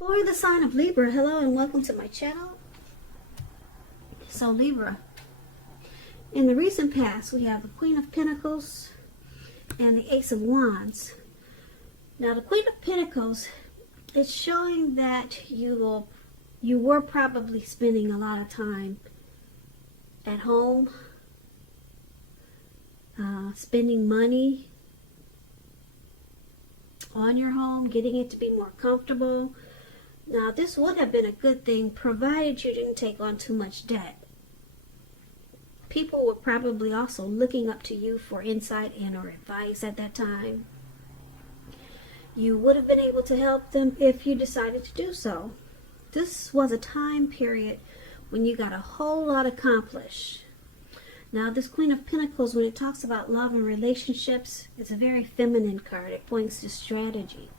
For the sign of Libra, hello and welcome to my channel. So Libra, in the recent past we have the Queen of Pentacles and the Ace of Wands. Now the Queen of Pentacles, it's showing that you were probably spending a lot of time at home, spending money on your home, getting it to be more comfortable. Now, this would have been a good thing provided you didn't take on too much debt. People were probably also looking up to you for insight and or advice at that time. You would have been able to help them if you decided to do so. This was a time period when you got a whole lot accomplished. Now, this Queen of Pentacles, when it talks about love and relationships, it's a very feminine card. It points to strategy.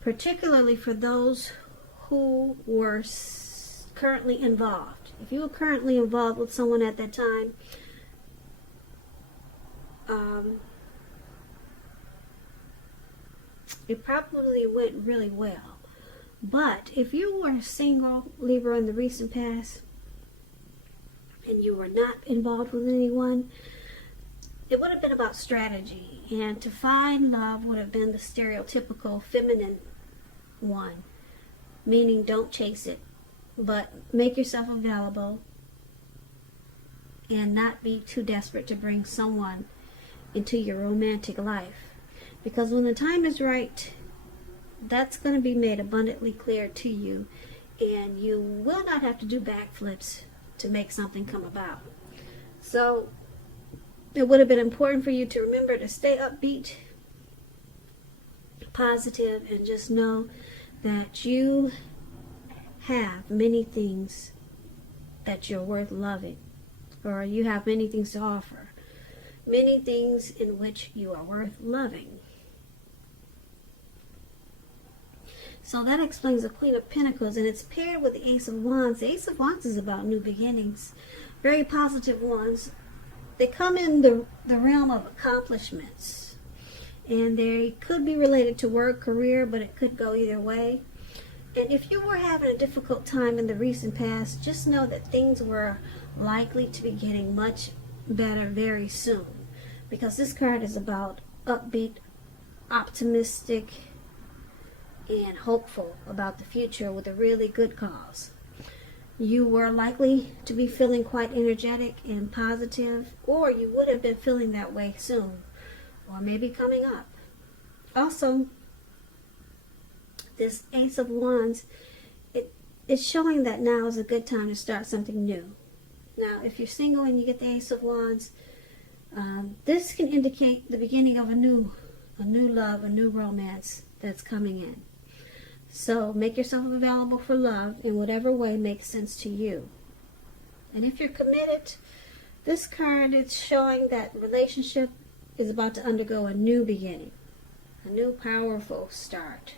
Particularly for those who were currently involved. If you were currently involved with someone at that time, it probably went really well. But if you were single, Libra, in the recent past, and you were not involved with anyone, it would have been about strategy. And to find love would have been the stereotypical feminine one, meaning don't chase it, but make yourself available and not be too desperate to bring someone into your romantic life, because when the time is right, that's going to be made abundantly clear to you, and you will not have to do backflips to make something come about. So it would have been important for you to remember to stay upbeat, positive, and just know that you have many things that you're worth loving, or you have many things to offer, many things in which you are worth loving. So that explains the Queen of Pentacles, and it's paired with the Ace of Wands. The Ace of Wands is about new beginnings, very positive ones. They come in the realm of accomplishments. And they could be related to work, career, but it could go either way. And if you were having a difficult time in the recent past, just know that things were likely to be getting much better very soon. Because this card is about upbeat, optimistic, and hopeful about the future with a really good cause. You were likely to be feeling quite energetic and positive, or you would have been feeling that way soon, or maybe coming up. Also, this Ace of Wands, it's showing that now is a good time to start something new. Now, if you're single and you get the Ace of Wands, this can indicate the beginning of a new love, a new romance that's coming in. So make yourself available for love in whatever way makes sense to you. And if you're committed, this card is showing that relationship is about to undergo a new beginning, a new powerful start.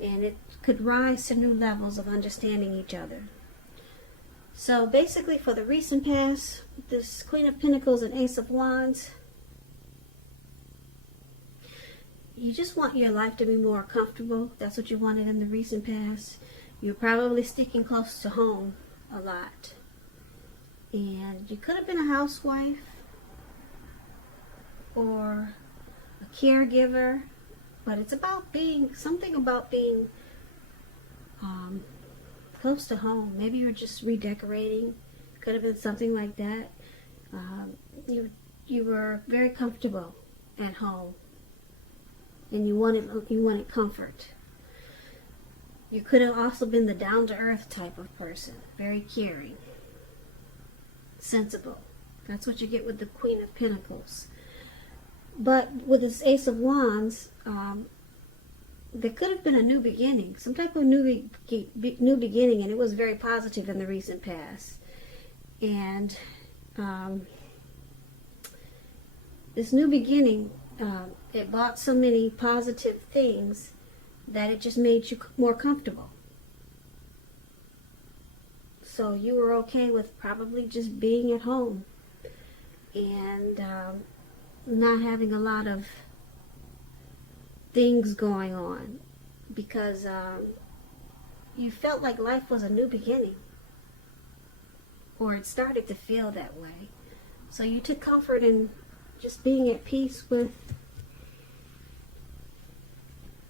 And it could rise to new levels of understanding each other. So basically, for the recent past, this Queen of Pentacles and Ace of Wands, you just want your life to be more comfortable. That's what you wanted in the recent past. You're probably sticking close to home a lot. And you could have been a housewife or a caregiver, but it's about being close to home. Maybe you're just redecorating. Could have been something like that. You were very comfortable at home, and you wanted comfort. You could have also been the down-to-earth type of person, very caring, sensible. That's what you get with the Queen of Pentacles. But with this Ace of Wands, there could have been a new beginning, some type of new beginning, and it was very positive in the recent past. And this new beginning, it brought so many positive things that it just made you more comfortable. So you were okay with probably just being at home and not having a lot of things going on, because you felt like life was a new beginning, or it started to feel that way. So you took comfort in just being at peace with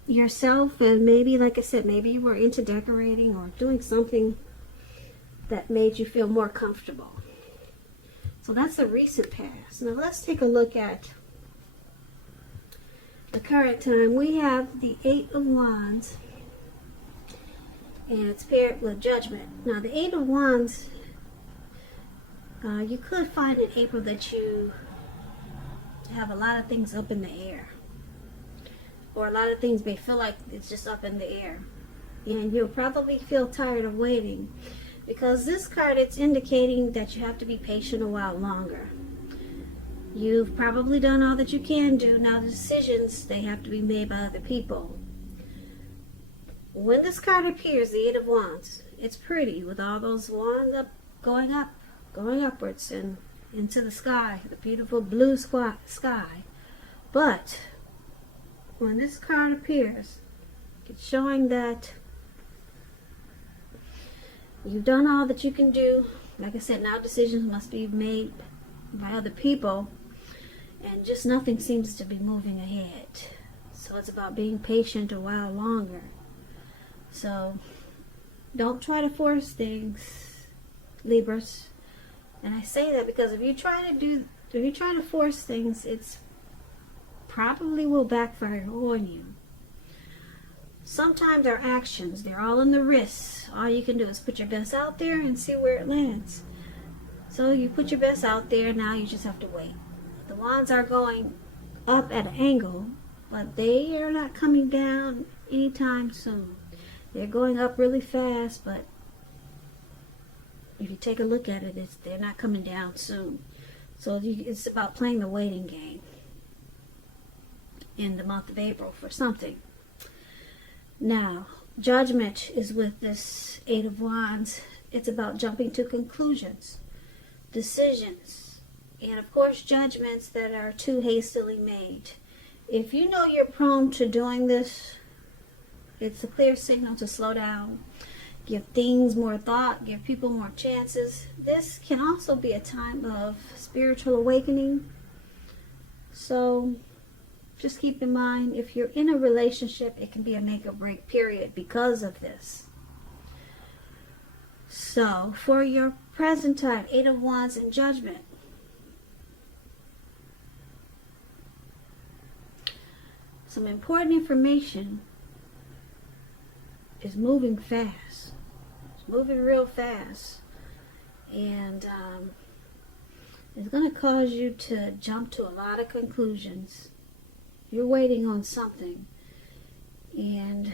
yourself, and maybe, like I said, maybe you were into decorating or doing something that made you feel more comfortable. So that's the recent past. Now let's take a look at the current time. We have the Eight of Wands, and it's paired with Judgment. Now the Eight of Wands, you could find in April that you have a lot of things up in the air, or a lot of things may feel like it's just up in the air, and you'll probably feel tired of waiting, because this card, it's indicating that you have to be patient a while longer. You've probably done all that you can do. Now the decisions, they have to be made by other people. When this card appears, the Eight of Wands, it's pretty with all those wands going upwards and into the sky, the beautiful blue sky. But when this card appears, it's showing that you've done all that you can do. Like I said, now decisions must be made by other people, and just nothing seems to be moving ahead. So it's about being patient a while longer. So don't try to force things, Libras. And I say that because if you try to force things, it's probably will backfire on you. Sometimes our actions, they're all in the wrists. All you can do is put your best out there and see where it lands. So you put your best out there, now you just have to wait. The wands are going up at an angle, but they are not coming down anytime soon. They're going up really fast, but if you take a look at it, they're not coming down soon. So it's about playing the waiting game in the month of April for something. Now, Judgment is with this Eight of Wands. It's about jumping to conclusions, decisions, and of course judgments that are too hastily made. If you know you're prone to doing this, it's a clear signal to slow down, give things more thought, give people more chances. This can also be a time of spiritual awakening. So just keep in mind, if you're in a relationship, it can be a make or break period because of this. So for your present time, Eight of Wands and Judgment, some important information is moving fast. It's moving real fast. And it's going to cause you to jump to a lot of conclusions. You're waiting on something, and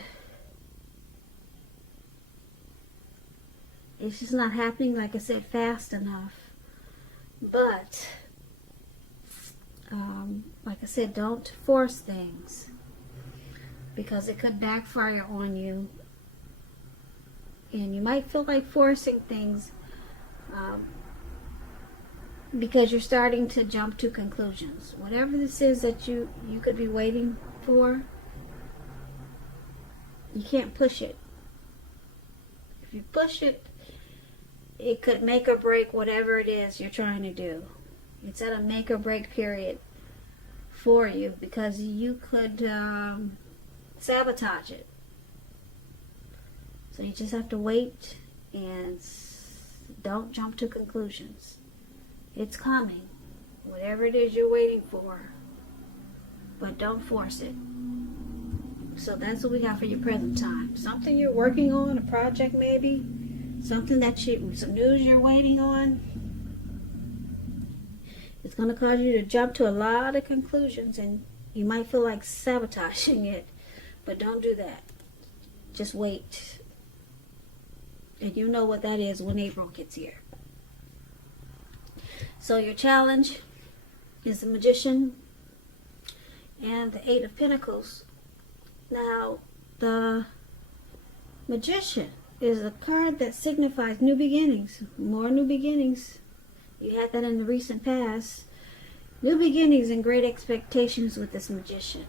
it's just not happening, like I said, fast enough. But like I said, don't force things, because it could backfire on you, and you might feel like forcing things because you're starting to jump to conclusions. Whatever this is that you could be waiting for, you can't push it. If you push it, it could make or break whatever it is you're trying to do. It's at a make or break period for you, because you could sabotage it. So you just have to wait and don't jump to conclusions. It's coming, whatever it is you're waiting for, but don't force it. So that's what we got for your present time. Something you're working on, a project maybe, something that some news you're waiting on. It's going to cause you to jump to a lot of conclusions, and you might feel like sabotaging it, but don't do that. Just wait. And you know what that is when April gets here. So your challenge is the Magician and the Eight of Pentacles. Now, the Magician is a card that signifies new beginnings, more new beginnings. You had that in the recent past. New beginnings and great expectations with this Magician.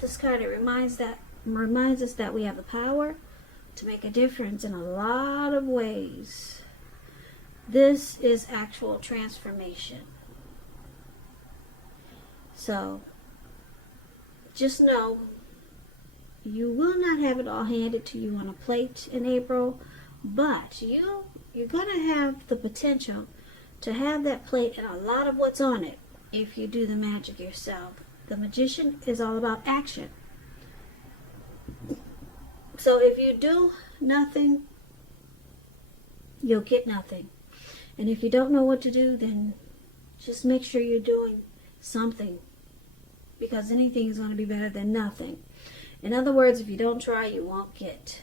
This card, it reminds us that we have the power to make a difference in a lot of ways. This is actual transformation. So, just know, you will not have it all handed to you on a plate in April, but you're going to have the potential to have that plate and a lot of what's on it if you do the magic yourself. The magician is all about action. So if you do nothing, you'll get nothing. And if you don't know what to do, then just make sure you're doing something, because anything is going to be better than nothing. In other words, if you don't try, you won't get.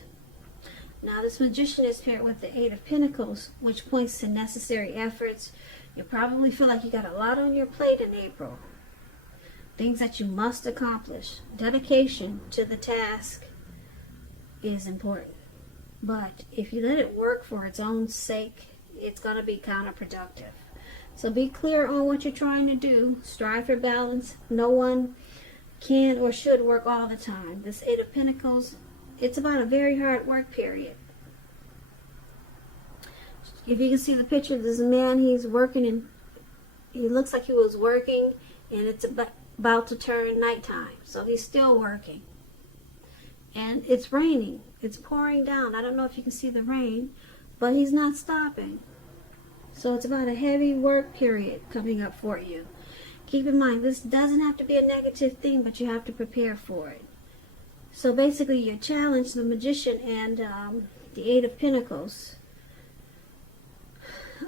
Now, this magician is paired with the Eight of Pentacles, which points to necessary efforts. You probably feel like you got a lot on your plate in April. Things that you must accomplish. Dedication to the task is important. But if you let it work for its own sake, it's going to be counterproductive. So be clear on what you're trying to do. Strive for balance. No one can or should work all the time. This Eight of Pentacles, it's about a very hard work period. If you can see the picture of this man, he's working, and he looks like he was working, and it's about to turn nighttime. So he's still working. And it's raining. It's pouring down. I don't know if you can see the rain, but he's not stopping. So it's about a heavy work period coming up for you. Keep in mind, this doesn't have to be a negative thing, but you have to prepare for it. So basically, you challenge the magician and the Eight of Pentacles.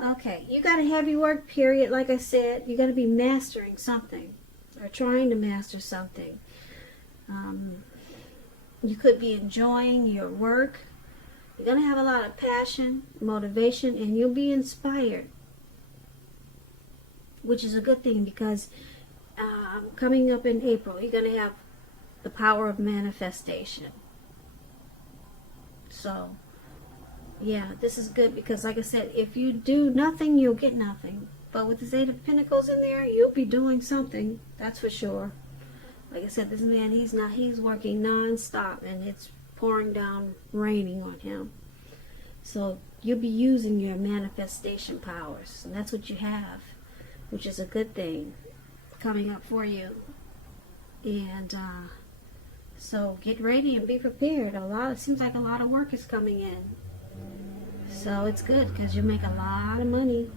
Okay, you got a heavy work period, like I said. You're going to be mastering something, or trying to master something. You could be enjoying your work. You're going to have a lot of passion, motivation, and you'll be inspired, which is a good thing, because coming up in April, you're going to have the power of manifestation. So, yeah, this is good, because like I said, if you do nothing, you'll get nothing. But with this Eight of Pentacles in there, you'll be doing something, that's for sure. Like I said, this man, he's working non-stop, and it's pouring down, raining on him. So you'll be using your manifestation powers, and that's what you have, which is a good thing coming up for you. And so get ready and be prepared. It seems like a lot of work is coming in. So it's good, because you make a lot of money.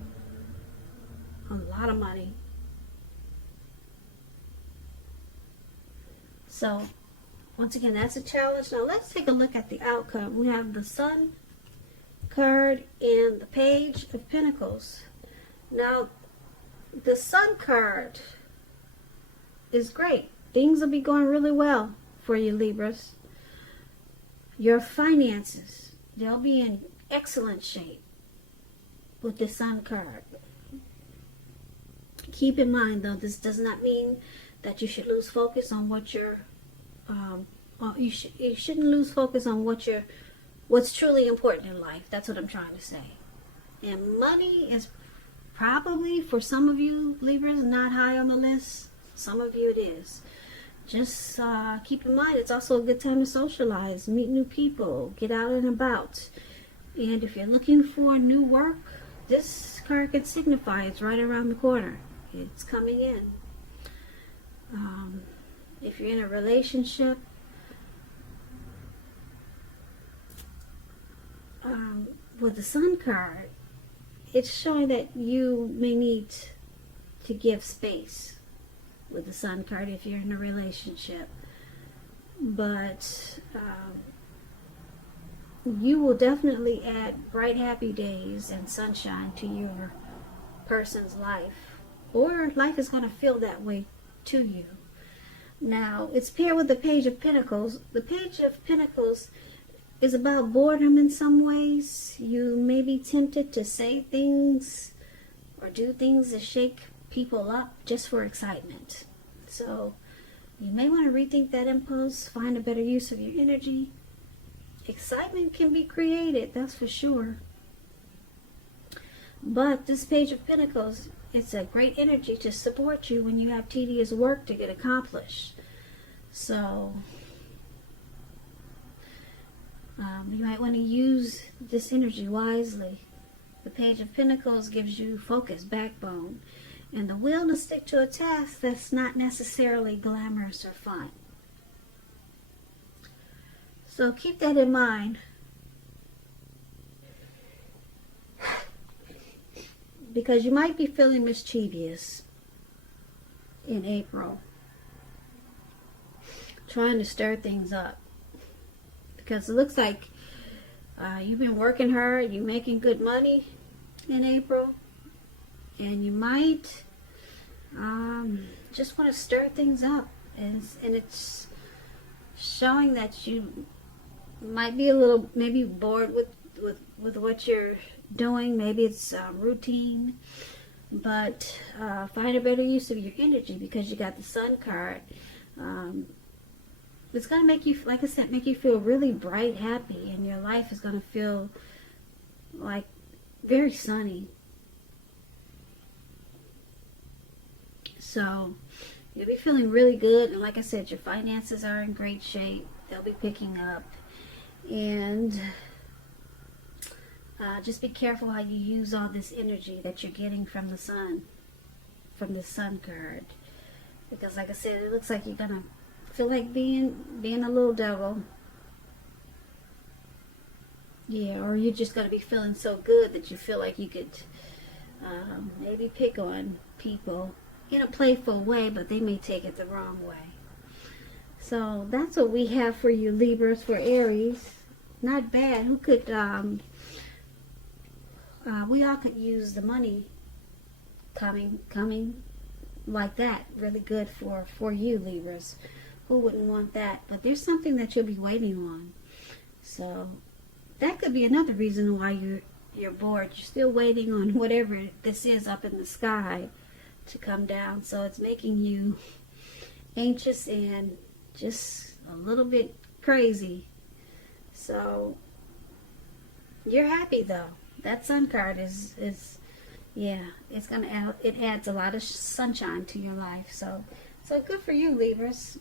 A lot of money. So, once again, that's a challenge. Now, let's take a look at the outcome. We have the Sun card and the Page of Pentacles. Now, the Sun card is great. Things will be going really well for you, Libras. Your finances, they'll be in excellent shape with the Sun card. Keep in mind, though, this does not mean that you should lose focus on what you're you shouldn't lose focus on what's truly important in life. That's what I'm trying to say. And money is probably, for some of you Libras, not high on the list. Some of you it is. Just keep in mind, it's also a good time to socialize, meet new people, get out and about. And if you're looking for new work, this card can signify it's right around the corner. It's coming in. If you're in a relationship, with the Sun card, it's showing that you may need to give space with the Sun card if you're in a relationship. But you will definitely add bright, happy days and sunshine to your person's life. Or life is going to feel that way to you. Now, it's paired with the Page of Pentacles. The Page of Pentacles is about boredom in some ways. You may be tempted to say things or do things to shake people up just for excitement. So, you may want to rethink that impulse, find a better use of your energy. Excitement can be created, that's for sure. But this Page of Pentacles, it's a great energy to support you when you have tedious work to get accomplished. So, You might want to use this energy wisely. The Page of Pentacles gives you focus, backbone, and the will to stick to a task that's not necessarily glamorous or fun. So keep that in mind. Because you might be feeling mischievous in April. Trying to stir things up. Because it looks like you've been working hard, you're making good money in April. And you might just want to stir things up. And it's showing that you might be a little maybe bored with what you're doing. Maybe it's routine, but find a better use of your energy, because you got the Sun card. It's going to make you, like I said, make you feel really bright, happy, and your life is going to feel like very sunny. So you'll be feeling really good, and like I said, your finances are in great shape. They'll be picking up. And just be careful how you use all this energy that you're getting from the sun, from the Sun card. Because like I said, it looks like you're going to feel like being a little devil. Yeah, or you're just going to be feeling so good that you feel like you could maybe pick on people in a playful way, but they may take it the wrong way. So that's what we have for you, Libras, for Aries. Not bad. Who could, we all could use the money coming like that. Really good for you, Libras. Who wouldn't want that? But there's something that you'll be waiting on. So that could be another reason why you're bored. You're still waiting on whatever this is up in the sky to come down. So it's making you anxious and just a little bit crazy. So you're happy though. That Sun card is yeah, it adds a lot of sunshine to your life. So good for you, Libras.